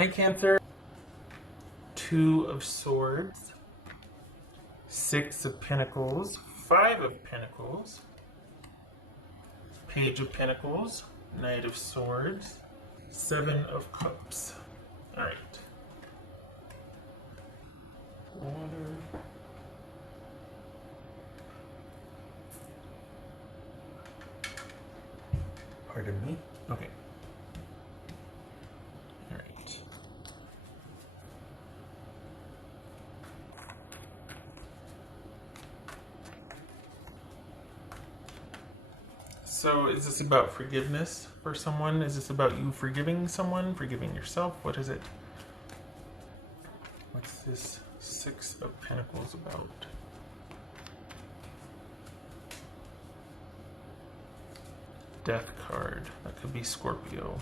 Hi, Cancer. Two of Swords, Six of Pentacles, Five of Pentacles, Page of Pentacles, Knight of Swords, Seven of Cups. All right. Water. Pardon me. Okay. All right. So is this about forgiveness for someone? Is this about you forgiving someone, forgiving yourself? What is it? What's this Six of Pentacles about? Death card. That could be Scorpio.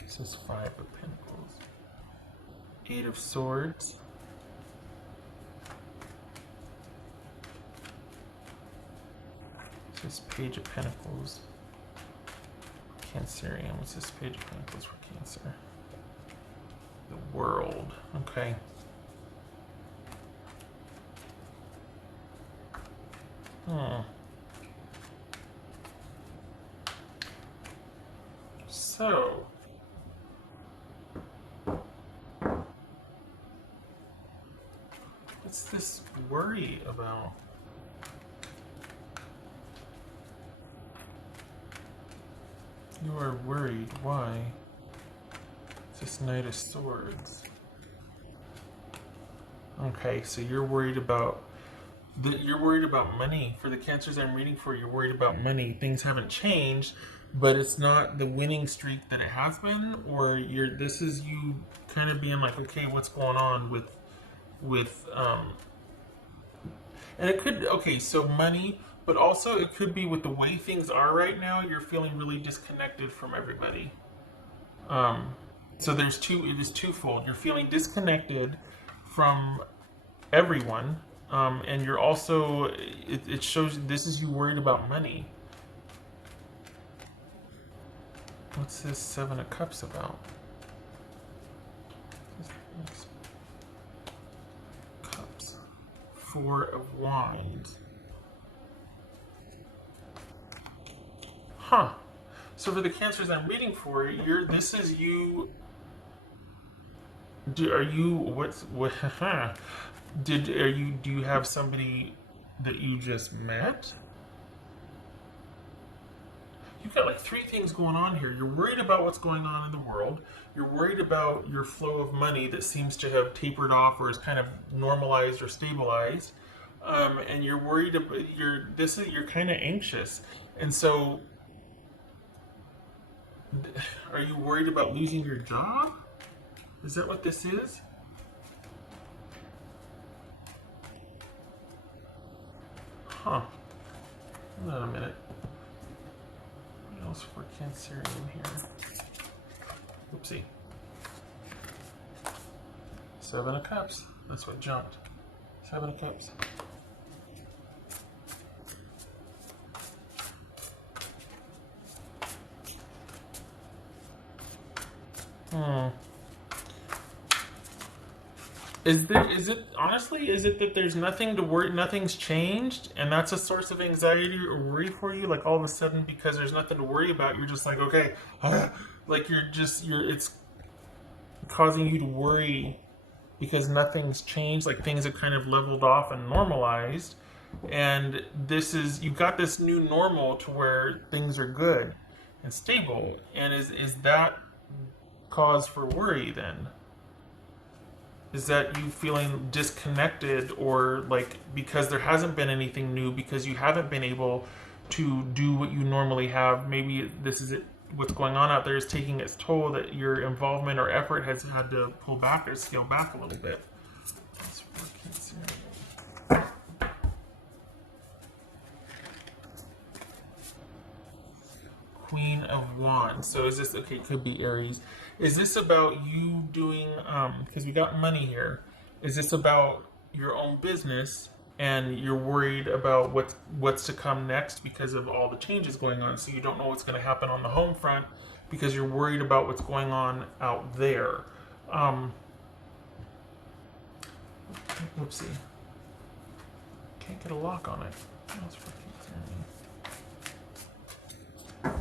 This is Five of Pentacles. Eight of Swords. This is Page of Pentacles. Cancerian. What's this Page of Pentacles for Cancer? The World. Okay. So, what's this worry about? You are worried. Why? It's this Knight of Swords. Okay, so you're worried about money. For the Cancers I'm reading for, you're worried about money. Things haven't changed, but it's not the winning streak that it has been, or this is you kind of being like, okay, what's going on with and it could, okay, so money, but also it could be with the way things are right now, you're feeling really disconnected from everybody. So it is twofold. You're feeling disconnected from everyone, and you're also, it shows this is you worried about money. What's this Seven of Cups about? Cups. Four of Wands. Huh. So for the Cancers I'm reading for, this is you. Do you have somebody that you just met? You've got like three things going on here. You're worried about what's going on in the world. You're worried about your flow of money that seems to have tapered off or is kind of normalized or stabilized. And you're worried about you're kind of anxious. And so are you worried about losing your job? Is that what this is? Huh. Hold on a minute. What else for Cancerian here? Oopsie. Seven of Cups. That's what jumped. Seven of Cups. Is it that there's nothing to worry, nothing's changed, and that's a source of anxiety or worry for you? Like all of a sudden, because there's nothing to worry about, you're just like, okay, like it's causing you to worry because nothing's changed, like things have kind of leveled off and normalized, and you've got this new normal to where things are good and stable, and is that cause for worry then? Is that you feeling disconnected, or like because there hasn't been anything new, because you haven't been able to do what you normally have? Maybe this is it. What's going on out there is taking its toll, that your involvement or effort has had to pull back or scale back a little bit. Queen of Wands. So is this, okay, could be Aries. Is this about you doing, because we got money here, is this about your own business and you're worried about what's to come next because of all the changes going on. So you don't know what's going to happen on the home front because you're worried about what's going on out there. Whoopsie. Can't get a lock on it. That's freaking scary.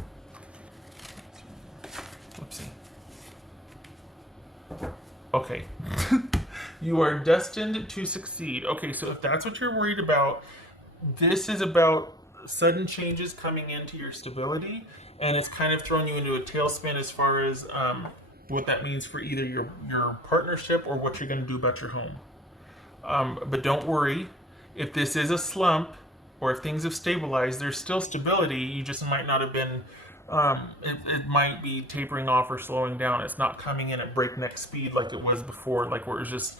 Whoopsie. Okay. You are destined to succeed. Okay, so if that's what you're worried about, this is about sudden changes coming into your stability, and it's kind of thrown you into a tailspin as far as what that means for either your partnership or what you're going to do about your home. But don't worry, if this is a slump or if things have stabilized, there's still stability. You just might not have been, it might be tapering off or slowing down. It's not coming in at breakneck speed like it was before, like where it was just,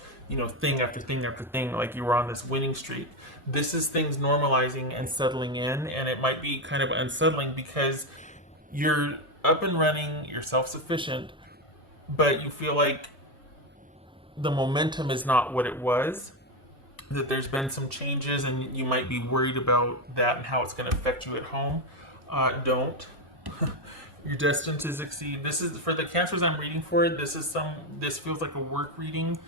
thing after thing after thing, like you were on this winning streak. This is things normalizing and settling in, and it might be kind of unsettling because you're up and running, you're self-sufficient, but you feel like the momentum is not what it was, that there's been some changes and you might be worried about that and how it's going to affect you at home. Don't. You're destined to succeed. This is for the cancers I'm reading for. This feels like a work reading,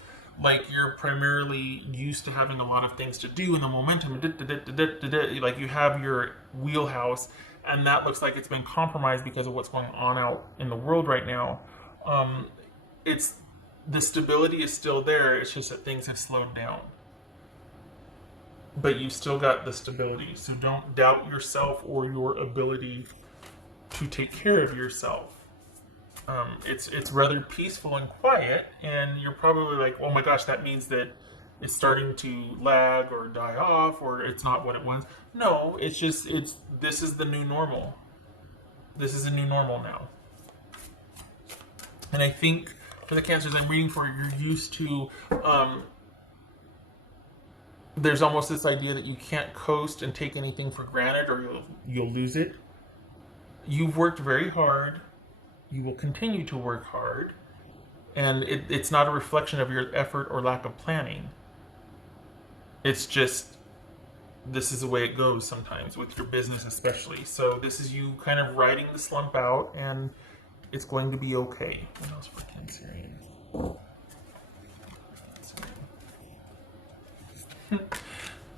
like you're primarily used to having a lot of things to do and the momentum, like you have your wheelhouse, and that looks like it's been compromised because of what's going on out in the world right now. The stability is still there. It's just that things have slowed down. But you've still got the stability. So don't doubt yourself or your ability to take care of yourself. It's rather peaceful and quiet, and you're probably like, oh my gosh, that means that it's starting to lag or die off, or it's not what it was. No, this is the new normal. This is a new normal now. And I think for the cancers I'm reading for, you're used to, there's almost this idea that you can't coast and take anything for granted or you'll lose it. You've worked very hard. You will continue to work hard. And it's not a reflection of your effort or lack of planning. It's just, this is the way it goes sometimes with your business especially. So this is you kind of riding the slump out, and it's going to be okay. What else for Cancerian?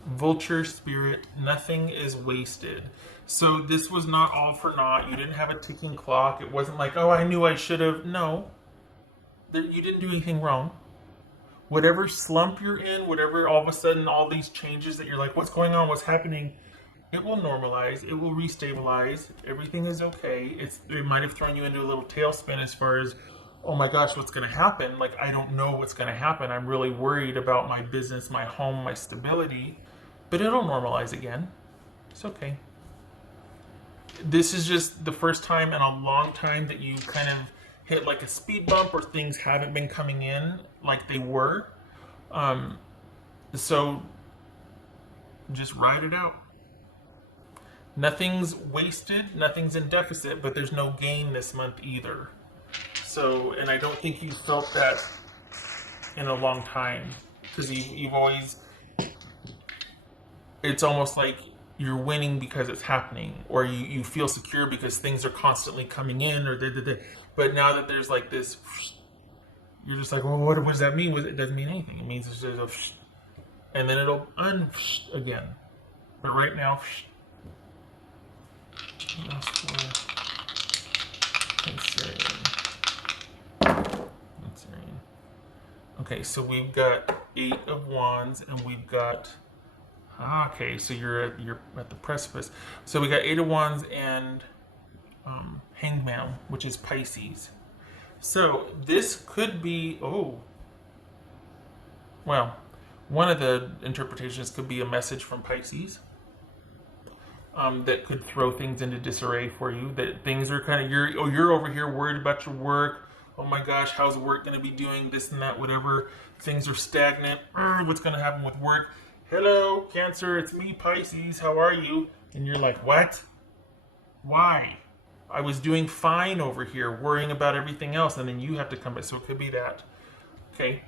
Vulture spirit, nothing is wasted. So this was not all for naught. You didn't have a ticking clock. It wasn't like, oh, I knew I should have. No, you didn't do anything wrong. Whatever slump you're in, whatever all of a sudden all these changes that you're like, what's going on, what's happening, it will normalize, it will restabilize, everything is okay. It might have thrown you into a little tailspin as far as, oh my gosh, what's going to happen? Like, I don't know what's going to happen. I'm really worried about my business, my home, my stability, but it'll normalize again. It's okay. This is just the first time in a long time that you kind of hit like a speed bump, or things haven't been coming in like they were. So just ride it out. Nothing's wasted, nothing's in deficit, but there's no gain this month either. So, and I don't think you felt that in a long time, because you've always, it's almost like you're winning because it's happening, or you feel secure because things are constantly coming in, or but now that there's like this, you're just like, well, what does that mean? It doesn't mean anything. It means it's just a, and then it'll again. But right now, okay, so we've got 8 of Wands, and we've got, okay, so you're at the precipice. So we got 8 of Wands and Hangman, which is Pisces. So this could be, well, one of the interpretations could be a message from Pisces that could throw things into disarray for you. That things are kind of, you're over here worried about your work. Oh my gosh, how's work going to be doing this and that, whatever. Things are stagnant. What's going to happen with work? Hello, Cancer, it's me, Pisces. How are you? And you're like, what? Why? I was doing fine over here, worrying about everything else, and then you have to come back. So it could be that. Okay.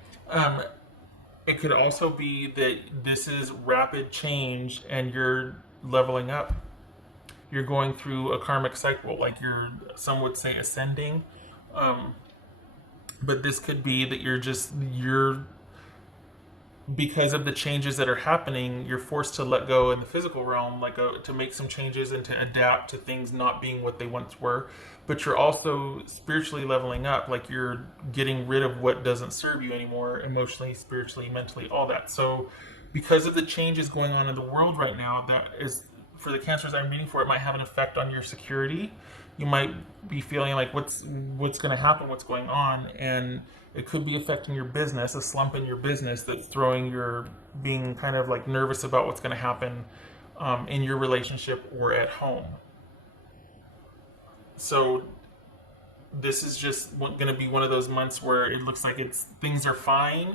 It could also be that this is rapid change and you're leveling up. You're going through a karmic cycle, like some would say ascending. Um, but this could be that you're because of the changes that are happening, you're forced to let go in the physical realm, to make some changes and to adapt to things not being what they once were. But you're also spiritually leveling up, like you're getting rid of what doesn't serve you anymore, emotionally, spiritually, mentally, all that. So, because of the changes going on in the world right now, that is for the cancers I'm reading for, it might have an effect on your security. You might be feeling like what's going to happen, what's going on, and it could be affecting your business, a slump in your business that's throwing your being kind of like nervous about what's going to happen in your relationship or at home. So this is just going to be one of those months where it looks like things are fine,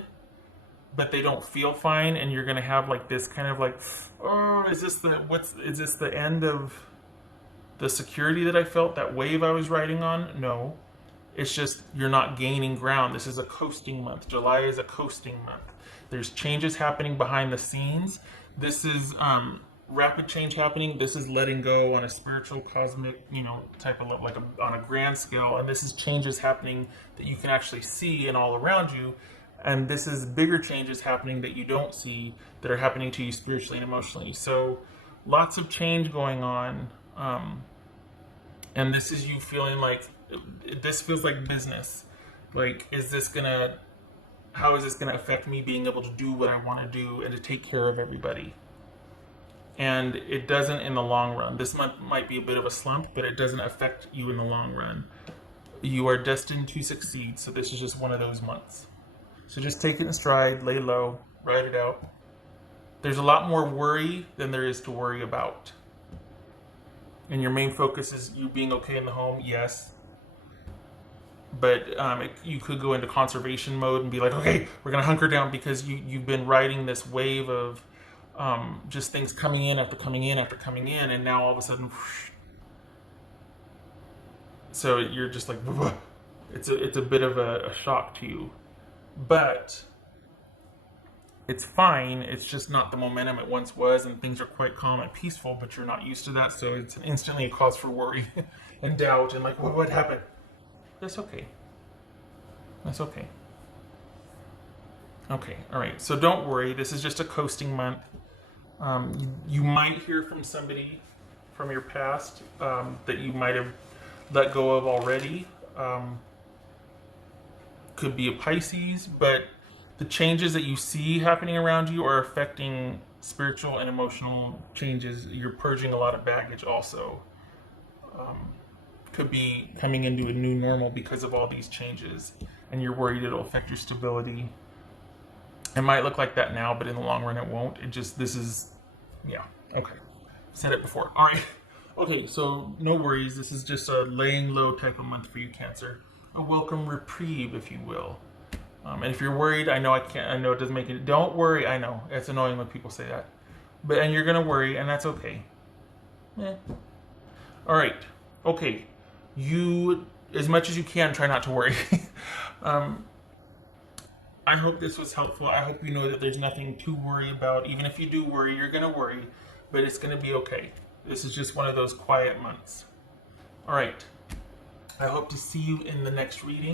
but they don't feel fine, and you're going to have like this kind of like, oh, is this the end of the security that I felt, that wave I was riding on? No. It's just you're not gaining ground. This is a coasting month. July is a coasting month. There's changes happening behind the scenes. This is rapid change happening. This is letting go on a spiritual, cosmic, type of level, on a grand scale. And this is changes happening that you can actually see and all around you. And this is bigger changes happening that you don't see, that are happening to you spiritually and emotionally. So lots of change going on. And this is you feeling like, this feels like business. Like, how is this gonna affect me being able to do what I want to do and to take care of everybody? And it doesn't in the long run. This month might be a bit of a slump, but it doesn't affect you in the long run. You are destined to succeed, so this is just one of those months. So just take it in stride, lay low, ride it out. There's a lot more worry than there is to worry about. And your main focus is you being okay in the home, yes. But you could go into conservation mode and be like, okay, we're going to hunker down, because you've been riding this wave of just things coming in after coming in after coming in, and now all of a sudden, whoosh. So you're just like, whoa. It's a bit of a shock to you. But it's fine. It's just not the momentum it once was, and things are quite calm and peaceful, but you're not used to that, so it's instantly a cause for worry and doubt and like, what happened? That's okay. That's okay. Okay, all right. So don't worry. This is just a coasting month. You might hear from somebody from your past that you might have let go of already. Could be a Pisces, but the changes that you see happening around you are affecting spiritual and emotional changes. You're purging a lot of baggage also. Could be coming into a new normal because of all these changes, and you're worried it'll affect your stability. It might look like that now, but in the long run it won't. Yeah, okay. Said it before. All right. Okay, so no worries. This is just a laying low type of month for you, Cancer. A welcome reprieve, if you will. And if you're worried, I know it doesn't make it. Don't worry. I know it's annoying when people say that, and you're gonna worry, and that's okay. All right. Okay. You, as much as you can, try not to worry. I hope this was helpful. I hope you know that there's nothing to worry about. Even if you do worry, you're gonna worry, but it's gonna be okay. This is just one of those quiet months. All right. I hope to see you in the next reading.